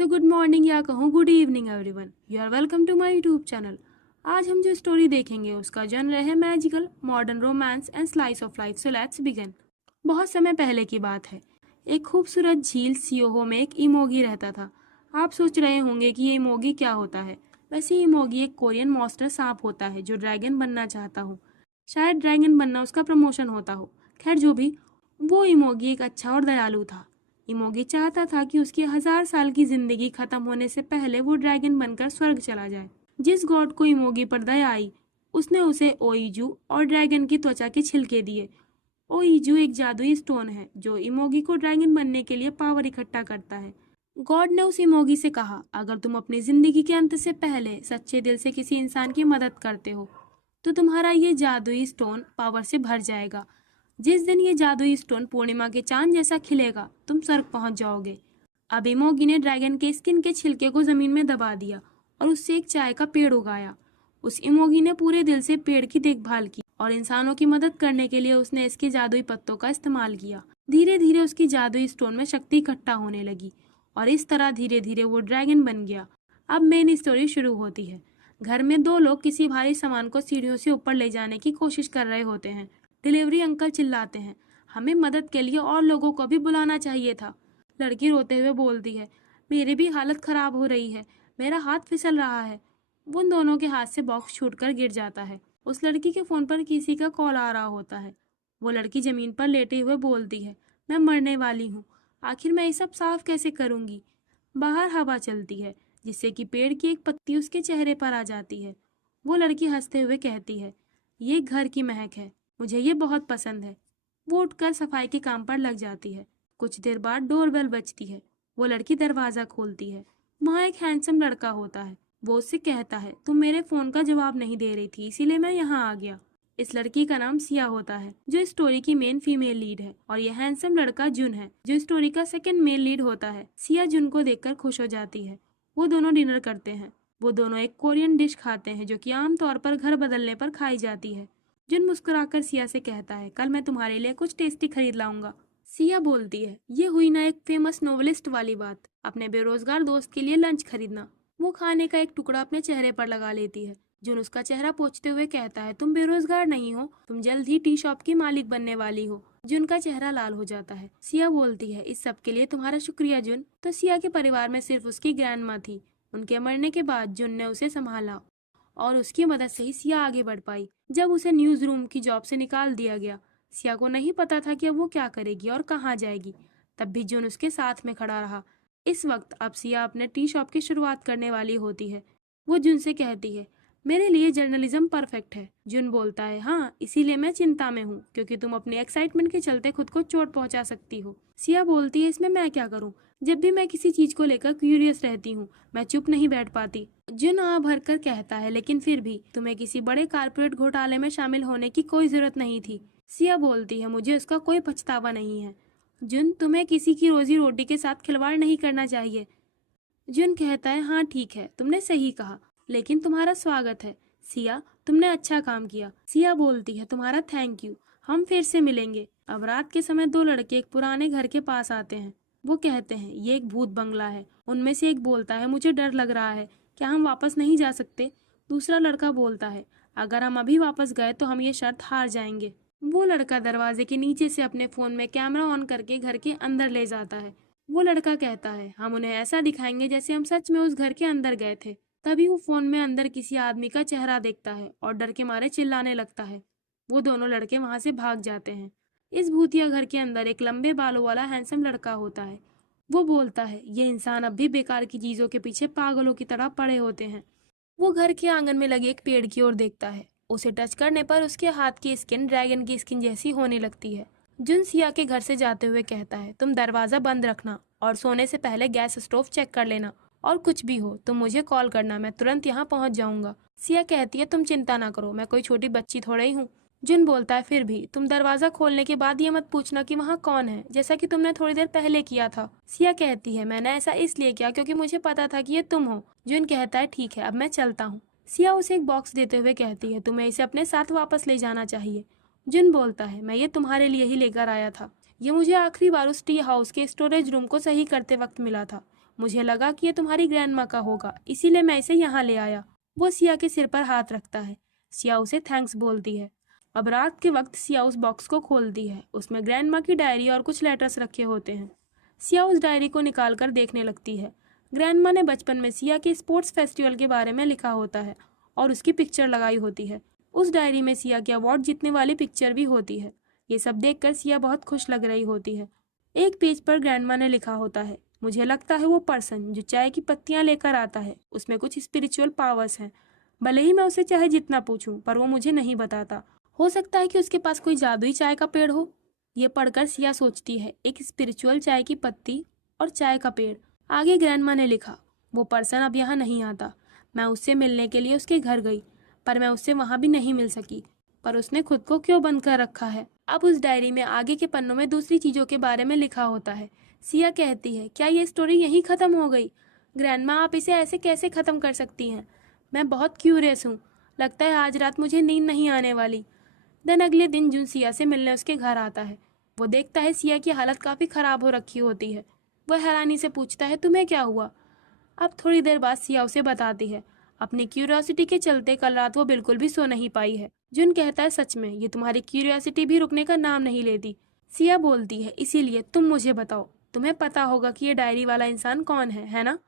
So good morning या कहूँ good evening everyone, you are welcome to my YouTube channel. आज हम जो स्टोरी देखेंगे उसका जॉनर है magical, modern romance and slice of life. So let's begin. बहुत समय पहले की बात है। एक खूबसूरत झील सियोहो में एक इमोगी रहता था। आप सोच रहे होंगे कि ये इमोगी क्या होता है। वैसे इमोगी एक कोरियन मॉन्स्टर सांप होता है जो ड्रैगन बनना चाहता हो। शायद ड्रैगन बनना उसका प्रमोशन होता हो। खैर जो भी, वो इमोगी एक अच्छा और दयालु था। इमोगी चाहता था कि उसकी 1000 साल की जिंदगी खत्म होने से पहले वो ड्रैगन बनकर स्वर्ग चला जाए। जिस गॉड को इमोगी पर दया आई, उसने उसे ओइजू और ड्रैगन की त्वचा के छिलके दिए। ओइजू एक जादुई स्टोन है जो इमोगी को ड्रैगन बनने के लिए पावर इकट्ठा करता है। गॉड ने उस इमोगी से कहा, अगर तुम अपनी जिंदगी के अंत से पहले सच्चे दिल से किसी इंसान की मदद करते हो तो तुम्हारा ये जादुई स्टोन पावर से भर जाएगा। जिस दिन ये जादुई स्टोन पूर्णिमा के चांद जैसा खिलेगा, तुम स्वर्ग पहुंच जाओगे। अब इमोगी ने ड्रैगन के स्किन के छिलके को जमीन में दबा दिया और उससे एक चाय का पेड़ उगाया। उस इमोगी ने पूरे दिल से पेड़ की देखभाल की और इंसानों की मदद करने के लिए उसने इसके जादुई पत्तों का इस्तेमाल किया। धीरे धीरे उसकी जादुई स्टोन में शक्ति इकट्ठा होने लगी और इस तरह धीरे धीरे वो ड्रैगन बन गया। अब मेन स्टोरी शुरू होती है। घर में दो लोग किसी भारी सामान को सीढ़ियों से ऊपर ले जाने की कोशिश कर रहे होते हैं। डिलीवरी अंकल चिल्लाते हैं, हमें मदद के लिए और लोगों को भी बुलाना चाहिए था। लड़की रोते हुए बोलती है, मेरी भी हालत खराब हो रही है, मेरा हाथ फिसल रहा है। उन दोनों के हाथ से बॉक्स छूटकर गिर जाता है। उस लड़की के फोन पर किसी का कॉल आ रहा होता है। वो लड़की जमीन पर लेटे हुए बोलती है, मैं मरने वाली हूँ, आखिर मैं ये सब साफ कैसे करूँगी। बाहर हवा चलती है जिससे कि पेड़ की एक पत्ती उसके चेहरे पर आ जाती है। वो लड़की हंसते हुए कहती है, ये घर की महक है, मुझे ये बहुत पसंद है। वो उठकर सफाई के काम पर लग जाती है। कुछ देर बाद डोरबेल बजती है। वो लड़की दरवाजा खोलती है। वहाँ एक हैंडसम लड़का होता है। वो उससे कहता है, तुम मेरे फोन का जवाब नहीं दे रही थी, इसीलिए मैं यहाँ आ गया। इस लड़की का नाम सिया होता है जो स्टोरी की मेन फीमेल लीड है, और यह हैंडसम लड़का जुन है जो स्टोरी का सेकंड मेल लीड होता है। सिया जुन को देखकर खुश हो जाती है। वो दोनों डिनर करते हैं। वो दोनों एक कोरियन डिश खाते हैं जो कि आमतौर पर घर बदलने पर खाई जाती है। जुन मुस्कुराकर सिया से कहता है, कल मैं तुम्हारे लिए कुछ टेस्टी खरीद लाऊंगा। सिया बोलती है, ये हुई ना एक फेमस नोवेलिस्ट वाली बात, अपने बेरोजगार दोस्त के लिए लंच खरीदना। वो खाने का एक टुकड़ा अपने चेहरे पर लगा लेती है। जुन उसका चेहरा पोंछते हुए कहता है, तुम बेरोजगार नहीं हो, तुम जल्द ही टी शॉप की मालिक बनने वाली हो। जुन का चेहरा लाल हो जाता है। सिया बोलती है, इस सब के लिए तुम्हारा शुक्रिया जुन। तो सिया के परिवार में सिर्फ उसकी ग्रैंड माँ थी। उनके मरने के बाद जुन ने उसे संभाला और उसकी मदद से ही सिया आगे बढ़ पाई। जब उसे न्यूज रूम की जॉब से निकाल दिया गया, सिया को नहीं पता था कि अब वो क्या करेगी और कहाँ जाएगी। तब भी जुन उसके साथ में खड़ा रहा। इस वक्त अब सिया अपने टी शॉप की शुरुआत करने वाली होती है। वो जुन से कहती है, मेरे लिए जर्नलिज्म परफेक्ट है। जुन बोलता है, हाँ इसीलिए मैं चिंता में हूँ, क्योंकि तुम अपनी एक्साइटमेंट के चलते खुद को चोट पहुंचा सकती हो। सिया बोलती है, इसमें मैं क्या करूँ, जब भी मैं किसी चीज को लेकर क्यूरियस रहती हूँ, मैं चुप नहीं बैठ पाती। जुन आ भरकर कहता है, लेकिन फिर भी तुम्हें किसी बड़े कारपोरेट घोटाले में शामिल होने की कोई जरूरत नहीं थी। सिया बोलती है, मुझे उसका कोई पछतावा नहीं है। जुन, तुम्हें किसी की रोजी रोटी के साथ खिलवाड़ नहीं करना चाहिए। जुन कहता है, हाँ ठीक है, तुमने सही कहा, लेकिन तुम्हारा स्वागत है। सिया, तुमने अच्छा काम किया। सिया बोलती है, तुम्हारा थैंक यू, हम फिर से मिलेंगे। अब रात के समय दो लड़के एक पुराने घर के पास आते हैं। वो कहते हैं, ये एक भूत बंगला है। उनमें से एक बोलता है, मुझे डर लग रहा है, क्या हम वापस नहीं जा सकते। दूसरा लड़का बोलता है, अगर हम अभी वापस गए तो हम ये शर्त हार जाएंगे। वो लड़का दरवाजे के नीचे से अपने फोन में कैमरा ऑन करके घर के अंदर ले जाता है। वो लड़का कहता है, हम उन्हें ऐसा दिखाएंगे जैसे हम सच में उस घर के अंदर गए थे। तभी वो फोन में अंदर किसी आदमी का चेहरा देखता है और डर के मारे चिल्लाने लगता है। वो दोनों लड़के वहां से भाग जाते हैं। इस भूतिया घर के अंदर एक लंबे बालों वाला हैंडसम लड़का होता है। वो बोलता है, ये इंसान अब भी बेकार की चीजों के पीछे पागलों की तरह पड़े होते हैं। वो घर के आंगन में लगे एक पेड़ की ओर देखता है। उसे टच करने पर उसके हाथ की स्किन ड्रैगन की स्किन जैसी होने लगती है। जुन सिया के घर से जाते हुए कहता है, तुम दरवाजा बंद रखना और सोने से पहले गैस स्टोव चेक कर लेना, और कुछ भी हो तुम मुझे कॉल करना, मैं तुरंत यहाँ पहुँच जाऊंगा। सिया कहती है, तुम चिंता ना करो, मैं कोई छोटी बच्ची थोड़ा ही हूँ। जुन बोलता है, फिर भी तुम दरवाजा खोलने के बाद ये मत पूछना कि वहाँ कौन है, जैसा कि तुमने थोड़ी देर पहले किया था। सिया कहती है, मैंने ऐसा इसलिए किया क्योंकि मुझे पता था कि ये तुम हो। जुन कहता है, ठीक है, अब मैं चलता हूँ। सिया उसे एक बॉक्स देते हुए कहती है, तुम्हें इसे अपने साथ वापस ले जाना चाहिए। जुन बोलता है, मैं ये तुम्हारे लिए ही लेकर आया था, ये मुझे आखिरी बार उस टी हाउस के स्टोरेज रूम को सही करते वक्त मिला था। मुझे लगा कि ये तुम्हारी ग्रैंडमा का होगा, इसीलिए मैं इसे यहाँ ले आया। वो सिया के सिर पर हाथ रखता है। सिया उसे थैंक्स बोलती है। अब रात के वक्त सिया उस बॉक्स को खोलती है। उसमें ग्रैंडमा की डायरी और कुछ लेटर्स रखे होते हैं। सिया उस डायरी को निकाल कर देखने लगती है। ग्रैंडमा ने बचपन में सिया के स्पोर्ट्स फेस्टिवल के बारे में लिखा होता है और उसकी पिक्चर लगाई होती है। उस डायरी में सिया के अवार्ड जीतने वाली पिक्चर भी होती है। ये सब देखकर सिया बहुत खुश लग रही होती है। एक पेज पर ग्रैंडमा ने लिखा होता है, मुझे लगता है वो पर्सन जो चाय की पत्तियां लेकर आता है उसमें कुछ स्पिरिचुअल पावर्स हैं। भले ही मैं उसे चाहे जितना पूछूं, पर वो मुझे नहीं बताता। हो सकता है कि उसके पास कोई जादुई चाय का पेड़ हो। ये पढ़कर सिया सोचती है, एक स्पिरिचुअल चाय की पत्ती और चाय का पेड़। आगे ग्रैंडमा ने लिखा, वो पर्सन अब यहाँ नहीं आता। मैं उससे मिलने के लिए उसके घर गई, पर मैं उससे वहां भी नहीं मिल सकी। पर उसने खुद को क्यों बंद कर रखा है? अब उस डायरी में आगे के पन्नों में दूसरी चीजों के बारे में लिखा होता है। सिया कहती है, क्या ये स्टोरी यहीं खत्म हो गई? ग्रैंडमा, आप इसे ऐसे कैसे खत्म कर सकती हैं? मैं बहुत क्यूरियस हूँ। लगता है आज रात मुझे नींद नहीं आने वाली। देन अगले दिन जुन सिया से मिलने उसके घर आता है। वो देखता है सिया की हालत काफी खराब हो रखी होती है। वह हैरानी से पूछता है, तुम्हें क्या हुआ? अब थोड़ी देर बाद सिया उसे बताती है, अपनी क्यूरियोसिटी के चलते कल रात वो बिल्कुल भी सो नहीं पाई है। जुन कहता है, सच में ये तुम्हारी क्यूरियोसिटी भी रुकने का नाम नहीं लेती। सिया बोलती है, इसीलिए तुम मुझे बताओ, तुम्हें पता होगा कि ये डायरी वाला इंसान कौन है ना?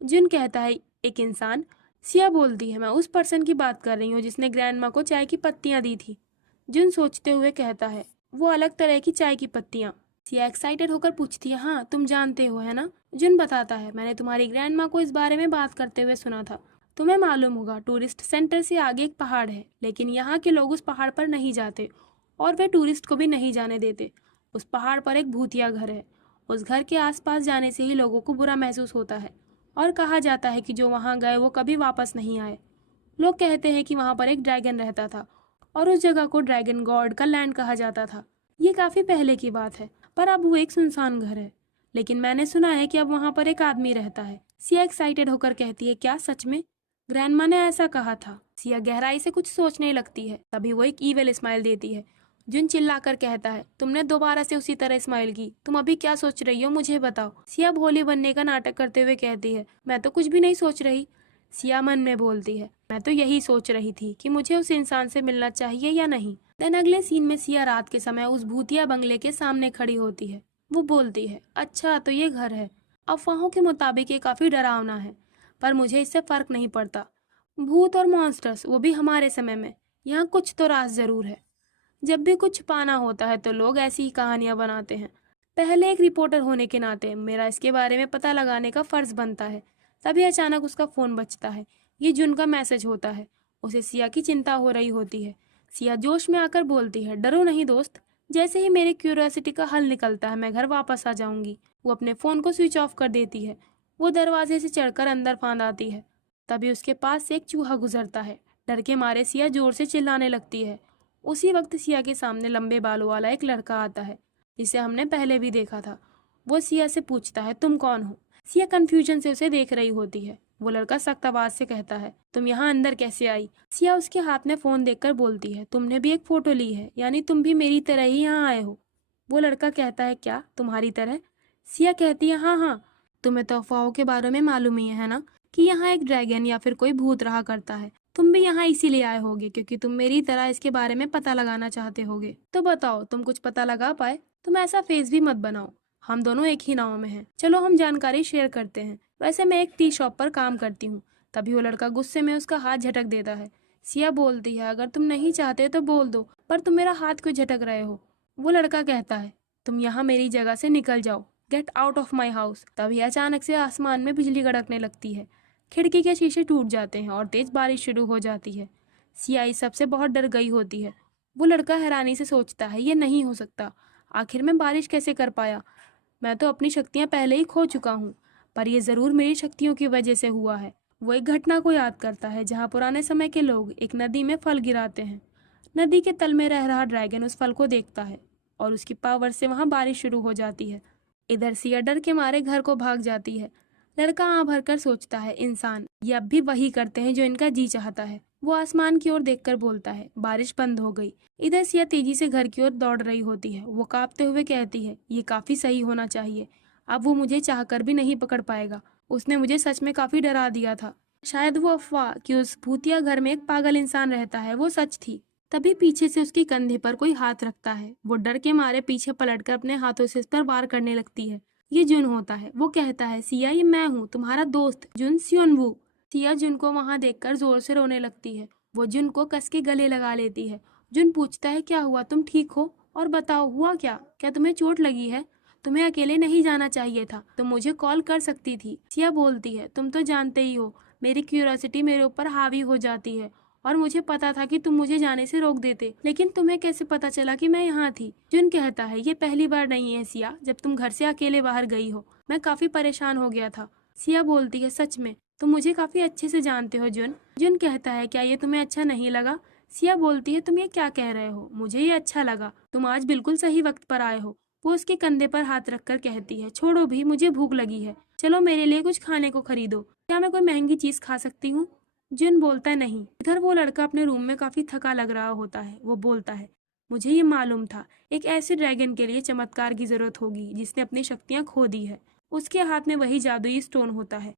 जुन कहता है, एक इंसान। सिया बोलती है, मैं उस पर्सन की बात कर रही हूँ जिसने ग्रैंडमा को चाय की पत्तियां दी थी। जुन सोचते हुए कहता है, वो अलग तरह की चाय की पत्तियां। सिया एक्साइटेड होकर पूछती है, हाँ तुम जानते हो है ना? जुन बताता है, मैंने तुम्हारी ग्रैंडमा को इस बारे में बात करते हुए सुना था। तुम्हें मालूम होगा, टूरिस्ट सेंटर से आगे एक पहाड़ है, लेकिन यहाँ के लोग उस पहाड़ पर नहीं जाते और वे टूरिस्ट को भी नहीं जाने देते। उस पहाड़ पर एक भूतिया घर है। उस घर के आसपास जाने से ही लोगों को बुरा महसूस होता है और कहा जाता है कि जो वहाँ गए वो कभी वापस नहीं आए। लोग कहते हैं कि वहाँ पर एक ड्रैगन रहता था और उस जगह को ड्रैगन गॉड का लैंड कहा जाता था। ये काफी पहले की बात है, पर अब वो एक सुनसान घर है। लेकिन मैंने सुना है कि अब वहाँ पर एक आदमी रहता है। सिया एक्साइटेड होकर कहती है, क्या सच में? ग्रैंडमा ने ऐसा कहा था। सिया गहराई से कुछ सोचने लगती है। तभी वो एक ईविल स्माइल देती है। जुन चिल्लाकर कहता है, तुमने दोबारा से उसी तरह स्माइल की। तुम अभी क्या सोच रही हो, मुझे बताओ। सिया भोली बनने का नाटक करते हुए कहती है, मैं तो कुछ भी नहीं सोच रही। सिया मन में बोलती है, मैं तो यही सोच रही थी कि मुझे उस इंसान से मिलना चाहिए या नहीं। देन अगले सीन में सिया रात के समय उस भूतिया बंगले के सामने खड़ी होती है। वो बोलती है, अच्छा तो ये घर है। अफवाहों के मुताबिक ये काफी डरावना है, पर मुझे इससे फर्क नहीं पड़ता। भूत और मॉन्स्टर्स, वो भी हमारे समय में, यहाँ कुछ तो राज जरूर है। जब भी कुछ पाना होता है तो लोग ऐसी ही कहानियां बनाते हैं। पहले एक रिपोर्टर होने के नाते मेरा इसके बारे में पता लगाने का फर्ज बनता है। तभी अचानक उसका फोन बजता है। ये जुन का मैसेज होता है। उसे सिया की चिंता हो रही होती है। सिया जोश में आकर बोलती है, डरो नहीं दोस्त, जैसे ही मेरी क्यूरियोसिटी का हल निकलता है मैं घर वापस आ जाऊंगी। वो अपने फोन को स्विच ऑफ कर देती है। वो दरवाजे से चढ़कर अंदर फांद आती है। तभी उसके पास से एक चूहा गुजरता है। डर के मारे सिया जोर से चिल्लाने लगती है। उसी वक्त सिया के सामने लंबे बालों वाला एक लड़का आता है, जिसे हमने पहले भी देखा था। वो सिया से पूछता है, तुम कौन हो? सिया कंफ्यूजन से उसे देख रही होती है। वो लड़का सख्त आवाज से कहता है, तुम यहाँ अंदर कैसे आई? सिया उसके हाथ में फोन देखकर बोलती है, तुमने भी एक फोटो ली है, यानी तुम भी मेरी तरह ही यहाँ आए हो। वो लड़का कहता है, क्या तुम्हारी तरह? सिया कहती है, हाँ हाँ, तुम्हें तो अफवाहों के बारे में मालूम ही है ना, कि यहाँ एक ड्रैगन या फिर कोई भूत रहा करता है। तुम भी यहाँ इसीलिए आए होगे क्योंकि तुम मेरी तरह इसके बारे में पता लगाना चाहते होगे। तो बताओ, तुम कुछ पता लगा पाए? तुम ऐसा फेस भी मत बनाओ, हम दोनों एक ही नाव में हैं। चलो हम जानकारी शेयर करते हैं। वैसे मैं एक टी शॉप पर काम करती हूँ। तभी वो लड़का गुस्से में उसका हाथ झटक देता है। सिया बोलती है, अगर तुम नहीं चाहते तो बोल दो, पर तुम मेरा हाथ क्यों झटक रहे हो? वो लड़का कहता है, तुम यहाँ मेरी जगह से निकल जाओ, get out of my house. तभी अचानक से आसमान में बिजली कड़कने लगती है। खिड़की के शीशे टूट जाते हैं और तेज बारिश शुरू हो जाती है। सिया इस सबसे बहुत डर गई होती है। वो लड़का हैरानी से सोचता है, ये नहीं हो सकता, आखिर में बारिश कैसे कर पाया? मैं तो अपनी शक्तियां पहले ही खो चुका हूँ, पर यह जरूर मेरी शक्तियों की वजह से हुआ है। वो एक घटना को याद करता है जहाँ पुराने समय के लोग एक नदी में फल गिराते हैं। नदी के तल में रह रहा ड्रैगन उस फल को देखता है और उसकी पावर से वहां बारिश शुरू हो जाती है। इधर सिया डर के मारे घर को भाग जाती है। लड़का आं भरकर सोचता है, इंसान ये अब भी वही करते हैं जो इनका जी चाहता है। वो आसमान की ओर देखकर बोलता है, बारिश बंद हो गई। इधर सिया तेजी से घर की ओर दौड़ रही होती है। वो कांपते हुए कहती है, ये काफी सही होना चाहिए, अब वो मुझे चाहकर भी नहीं पकड़ पाएगा। उसने मुझे सच में काफी डरा दिया था। शायद वो अफवाह कि उस भूतिया घर में एक पागल इंसान रहता है वो सच थी। तभी पीछे से उसके कंधे पर कोई हाथ रखता है। वो डर के मारे पीछे पलटकर अपने हाथों से इस पर वार करने लगती है। ये जुन होता है। वो कहता है, सिया ये मैं हूँ, तुम्हारा दोस्त जुन सियोनवू। सिया जुन को वहां देखकर जोर से रोने लगती है। वो जुन को कस के गले लगा लेती है। जुन पूछता है, क्या हुआ, तुम ठीक हो? और बताओ हुआ क्या? क्या तुम्हें चोट लगी है? तुम्हें अकेले नहीं जाना चाहिए था, तुम मुझे कॉल कर सकती थी। सिया बोलती है, तुम तो जानते ही हो मेरी क्यूरियोसिटी मेरे ऊपर हावी हो जाती है और मुझे पता था कि तुम मुझे जाने से रोक देते, लेकिन तुम्हें कैसे पता चला कि मैं यहाँ थी? जुन कहता है, ये पहली बार नहीं है सिया जब तुम घर से अकेले बाहर गई हो। मैं काफी परेशान हो गया था। सिया बोलती है, सच में? तुम मुझे काफी अच्छे से जानते हो जुन। जुन कहता है, क्या ये तुम्हें अच्छा नहीं लगा? सिया बोलती है, तुम ये क्या कह रहे हो? मुझे ये अच्छा लगा। तुम आज बिल्कुल सही वक्त पर आए हो। वो उसके कंधे पर हाथ रखकर कहती है, छोड़ो भी, मुझे भूख लगी है। चलो मेरे लिए कुछ खाने को खरीदो। क्या मैं कोई महंगी चीज खा सकती हूँ? जिन बोलता है, नहीं। इधर वो लड़का अपने रूम में काफी थका लग रहा होता है। वो बोलता है, मुझे ये मालूम था, एक ऐसे ड्रैगन के लिए चमत्कार की जरूरत होगी जिसने अपनी शक्तियां खो दी है। उसके हाथ में वही जादुई स्टोन होता है।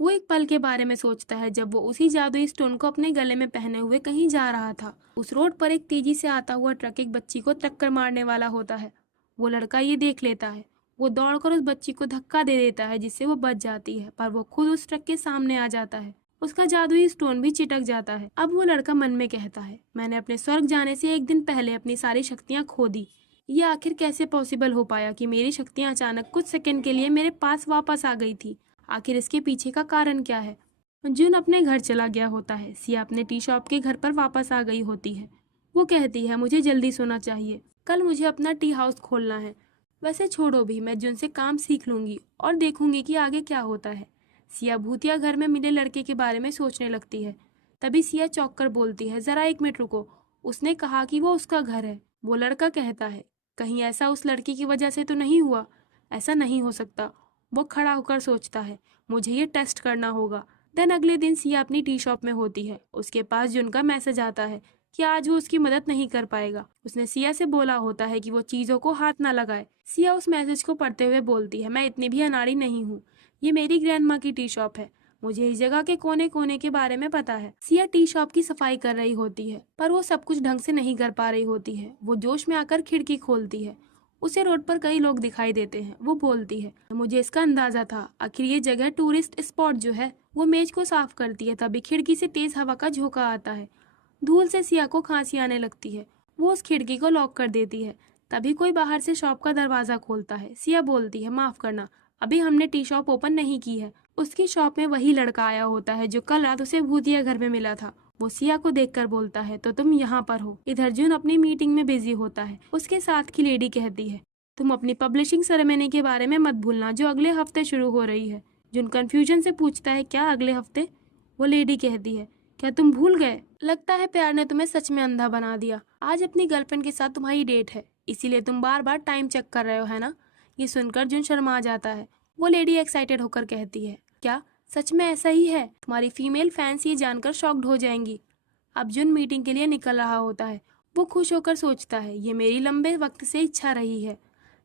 वो एक पल के बारे में सोचता है जब वो उसी जादुई स्टोन को अपने गले में पहने हुए कहीं जा रहा था। उस रोड पर एक तेजी से आता हुआ ट्रक एक बच्ची को टक्कर मारने वाला होता है। वो लड़का ये देख लेता है। वो दौड़कर उस बच्ची को धक्का दे देता है जिससे वो बच जाती है, पर वो खुद उस ट्रक के सामने आ जाता है। उसका जादुई स्टोन भी चिटक जाता है। अब वो लड़का मन में कहता है, मैंने अपने स्वर्ग जाने से एक दिन पहले अपनी सारी शक्तियां खो दी। ये आखिर कैसे पॉसिबल हो पाया कि मेरी शक्तियां अचानक कुछ सेकंड के लिए मेरे पास वापस आ गई थी? आखिर इसके पीछे का कारण क्या है? जुन अपने घर चला गया होता है। सिया अपने टी शॉप के घर पर वापस आ गई होती है। वो कहती है, मुझे जल्दी सोना चाहिए, कल मुझे अपना टी हाउस खोलना है। वैसे छोड़ो भी, मैं जुन से काम सीख लूंगी और देखूंगी कि आगे क्या होता है। सिया भूतिया घर में मिले लड़के के बारे में सोचने लगती है। तभी सिया चौंक कर बोलती है, जरा एक मिनट रुको, उसने कहा कि वो उसका घर है। वो लड़का कहता है, कहीं ऐसा उस लड़की की वजह से तो नहीं हुआ? ऐसा नहीं हो सकता। वो खड़ा होकर सोचता है, मुझे ये टेस्ट करना होगा। देन अगले दिन सिया अपनी टी शॉप में होती है। उसके पास जुन का मैसेज आता है कि आज वो उसकी मदद नहीं कर पाएगा। उसने सिया से बोला होता है कि वो चीजों को हाथ ना लगाए। सिया उस मैसेज को पढ़ते हुए बोलती है, मैं इतनी भी अनाड़ी नहीं हूँ। ये मेरी ग्रैंडमा की टी शॉप है, मुझे इस जगह के कोने कोने के बारे में पता है। सिया टी शॉप की सफाई कर रही होती है, पर वो सब कुछ ढंग से नहीं कर पा रही होती है। वो जोश में आकर खिड़की खोलती है। उसे रोड पर कई लोग दिखाई देते हैं। वो बोलती है, मुझे इसका अंदाजा था, आखिर ये जगह टूरिस्ट स्पॉट जो है। वो मेज को साफ करती है, तभी खिड़की से तेज हवा का झोंका आता है। धूल से सिया को खांसी आने लगती है। वो उस खिड़की को लॉक कर देती है। तभी कोई बाहर से शॉप का दरवाजा खोलता है। सिया बोलती है, माफ करना, अभी हमने टी शॉप ओपन नहीं की है। उसकी शॉप में वही लड़का आया होता है जो कल रात उसे भूतिया घर में मिला था। वो सिया को देखकर बोलता है, तो तुम यहाँ पर हो? इधर जुन अपनी मीटिंग में बिजी होता है। उसके साथ की लेडी कहती है, तुम अपनी पब्लिशिंग सेरेमनी के बारे में मत भूलना जो अगले हफ्ते शुरू हो रही है। जुन कंफ्यूजन से पूछता है, क्या अगले हफ्ते? वो लेडी कहती है, क्या तुम भूल गए? लगता है प्यार ने तुम्हें सच में अंधा बना दिया। आज अपनी गर्लफ्रेंड के साथ तुम्हारी डेट है, इसीलिए तुम बार बार टाइम चेक कर रहे हो, है ना? ये सुनकर जुन शर्मा जाता है। वो लेडी एक्साइटेड होकर कहती है, क्या सच में ऐसा ही है? तुम्हारी फीमेल फैंस ये जानकर शॉक्ड हो जाएंगी। अब जुन मीटिंग के लिए निकल रहा होता है। वो खुश होकर सोचता है, ये मेरी लंबे वक्त से इच्छा रही है।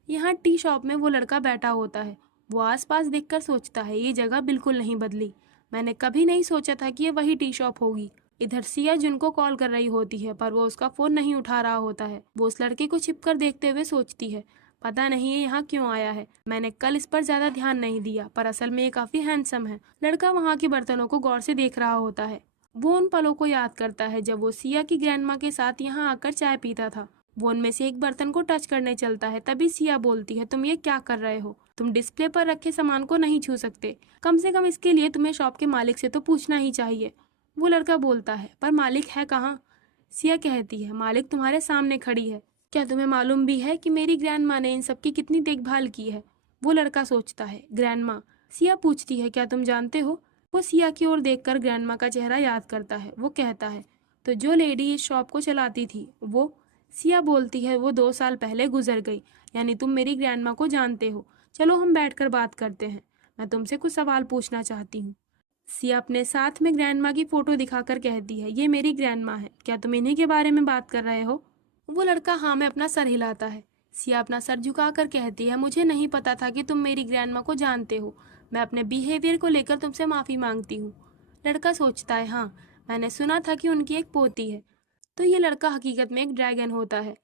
यहाँ टी शॉप में वो लड़का बैठा होता है। वो आसपास देखकर सोचता है, ये जगह बिल्कुल नहीं बदली। मैंने कभी नहीं सोचा था कि ये वही टी शॉप होगी। इधर सिया जुन को कॉल कर रही होती है, पर वो उसका फोन नहीं उठा रहा होता है। वो उस लड़के को छिपकर देखते हुए सोचती है, पता नहीं ये यहाँ क्यों आया है। मैंने कल इस पर ज्यादा ध्यान नहीं दिया, पर असल में ये काफी हैंडसम है। लड़का वहाँ के बर्तनों को गौर से देख रहा होता है। वो उन पलों को याद करता है जब वो सिया की ग्रैंडमा के साथ यहाँ आकर चाय पीता था। वो उनमें से एक बर्तन को टच करने चलता है। तभी सिया बोलती है, तुम ये क्या कर रहे हो? तुम डिस्प्ले पर रखे सामान को नहीं छू सकते। कम से कम इसके लिए तुम्हें शॉप के मालिक से तो पूछना ही चाहिए। वो लड़का बोलता है, पर मालिक है कहाँ? सिया कहती है, मालिक तुम्हारे सामने खड़ी है। क्या तुम्हें मालूम भी है कि मेरी ग्रैंडमा ने इन सब की कितनी देखभाल की है? वो लड़का सोचता है, ग्रैंडमा? सिया पूछती है, क्या तुम जानते हो? वो सिया की ओर देखकर ग्रैंडमा का चेहरा याद करता है। वो कहता है, तो जो लेडी इस शॉप को चलाती थी वो? सिया बोलती है, वो 2 साल पहले गुजर गई। यानी तुम मेरी ग्रैंडमा को जानते हो। चलो हम बैठकर बात करते हैं, मैं तुमसे कुछ सवाल पूछना चाहती हूँ। सिया अपने साथ में ग्रैंडमा की फोटो दिखाकर कहती है, ये मेरी ग्रैंडमा है, क्या तुम इन्हीं के बारे में बात कर रहे हो? वो लड़का हाँ में अपना सर हिलाता है। सिया अपना सर झुकाकर कहती है, मुझे नहीं पता था कि तुम मेरी ग्रैंडमा को जानते हो। मैं अपने बिहेवियर को लेकर तुमसे माफ़ी मांगती हूँ। लड़का सोचता है, हाँ, मैंने सुना था कि उनकी एक पोती है। तो ये लड़का हकीकत में एक ड्रैगन होता है।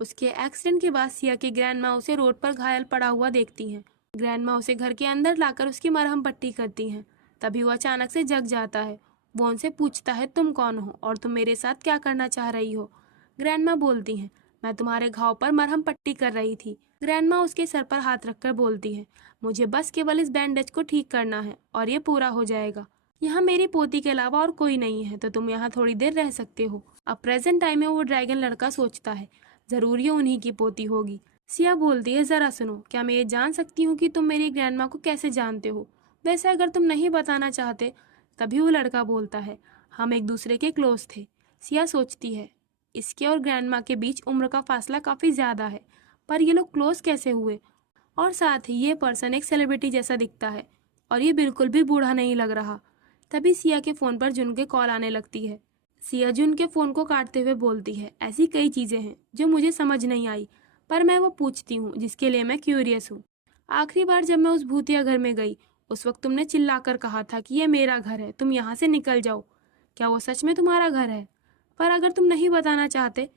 उसके एक्सीडेंट के बाद सिया की ग्रैंडमा उसे रोड पर घायल पड़ा हुआ देखती हैं। ग्रैंडमा उसे घर के अंदर लाकर उसकी मरहम पट्टी करती हैं। तभी वो अचानक से जग जाता है। वो उनसे पूछता है, तुम कौन हो और तुम मेरे साथ क्या करना चाह रही हो? ग्रैंडमा बोलती हैं, मैं तुम्हारे घाव पर मरहम पट्टी कर रही थी। ग्रैंडमा उसके सर पर हाथ रखकर बोलती है, मुझे बस केवल इस बैंडेज को ठीक करना है और ये पूरा हो जाएगा। यहाँ मेरी पोती के अलावा और कोई नहीं है, तो तुम यहाँ थोड़ी देर रह सकते हो। अब प्रेजेंट टाइम में वो ड्रैगन लड़का सोचता है, जरूर ये उन्हीं की पोती होगी। सिया बोलती है, जरा सुनो, क्या मैं ये जान सकती हूँ कि तुम मेरी ग्रैंडमा को कैसे जानते हो? वैसे अगर तुम नहीं बताना चाहते। तभी वो लड़का बोलता है, हम एक दूसरे के क्लोज थे। सिया सोचती है, इसके और ग्रैंडमा के बीच उम्र का फासला काफ़ी ज़्यादा है, पर ये लोग क्लोज कैसे हुए? और साथ ही ये पर्सन एक सेलिब्रिटी जैसा दिखता है और ये बिल्कुल भी बूढ़ा नहीं लग रहा। तभी सिया के फ़ोन पर जुन के कॉल आने लगती है। सिया जुन के फ़ोन को काटते हुए बोलती है, ऐसी कई चीज़ें हैं जो मुझे समझ नहीं आई, पर मैं वो पूछती हूँ जिसके लिए मैं क्यूरियस हूँ। आखिरी बार जब मैं उस भूतिया घर में गई, उस वक्त तुमने चिल्लाकर कहा था कि ये मेरा घर है, तुम यहाँ से निकल जाओ। क्या वो सच में तुम्हारा घर है? पर अगर तुम नहीं बताना चाहते।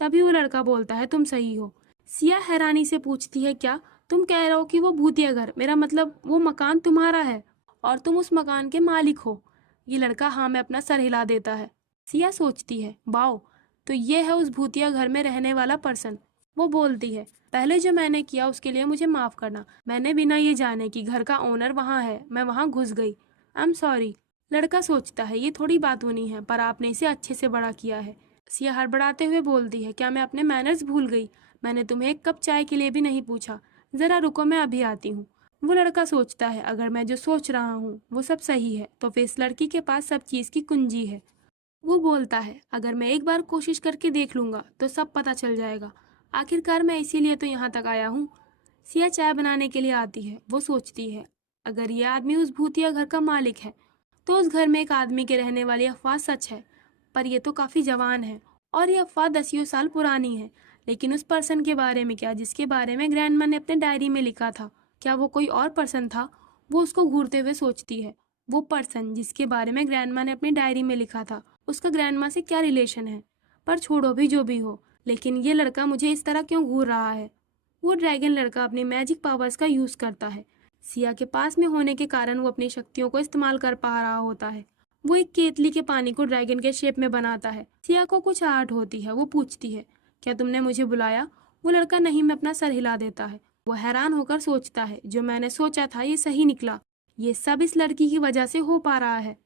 तभी वो लड़का बोलता है, तुम सही हो। सिया हैरानी से पूछती है, क्या तुम कह रहे हो कि वो भूतिया घर, मेरा मतलब वो मकान तुम्हारा है और तुम उस मकान के मालिक हो? ये लड़का हाँ में अपना सर हिला देता है। सिया सोचती है, वाओ, तो ये है उस भूतिया घर में रहने वाला पर्सन। वो बोलती है, पहले जो मैंने किया उसके लिए मुझे माफ़ करना। मैंने बिना ये जाने कि घर का ओनर वहाँ है, मैं वहाँ घुस गई। I am sorry. लड़का सोचता है, ये थोड़ी बात होनी है, पर आपने इसे अच्छे से बड़ा किया है। सिया हड़बड़ाते हुए बोलती है, क्या मैं अपने मैनर्स भूल गई? मैंने तुम्हें एक कप चाय के लिए भी नहीं पूछा। ज़रा रुको, मैं अभी आती हूँ। वो लड़का सोचता है, अगर मैं जो सोच रहा हूँ वो सब सही है तो फिर इस लड़की के पास सब चीज़ की कुंजी है। वो बोलता है, अगर मैं एक बार कोशिश करके देख लूँगा तो सब पता चल जाएगा। आखिरकार मैं इसीलिए तो यहाँ तक आया हूँ। सिया चाय बनाने के लिए आती है। वो सोचती है, अगर ये आदमी उस भूतिया घर का मालिक है तो उस घर में एक आदमी के रहने वाली अफवाह सच है। पर ये तो काफ़ी जवान है और ये अफवाह दसियों साल पुरानी है। लेकिन उस पर्सन के बारे में क्या, जिसके बारे में ग्रैंडमा ने अपने डायरी में लिखा था? क्या वो कोई और पर्सन था? वो उसको घूरते हुए सोचती है, वो पर्सन जिसके बारे में ग्रैंडमा ने अपनी डायरी में लिखा था, उसका ग्रैंडमा से क्या रिलेशन है? पर छोड़ो, भी जो भी हो, लेकिन ये लड़का मुझे इस तरह क्यों घूर रहा है? वो ड्रैगन लड़का अपनी मैजिक पावर्स का यूज़ करता है। सिया के पास में होने के कारण वो अपनी शक्तियों को इस्तेमाल कर पा रहा होता है। वो एक केतली के पानी को ड्रैगन के शेप में बनाता है। सिया को कुछ आहट होती है। वो पूछती है, क्या तुमने मुझे बुलाया? वो लड़का नहीं में अपना सर हिला देता है। वो हैरान होकर सोचता है, जो मैंने सोचा था ये सही निकला। ये सब इस लड़की की वजह से हो पा रहा है।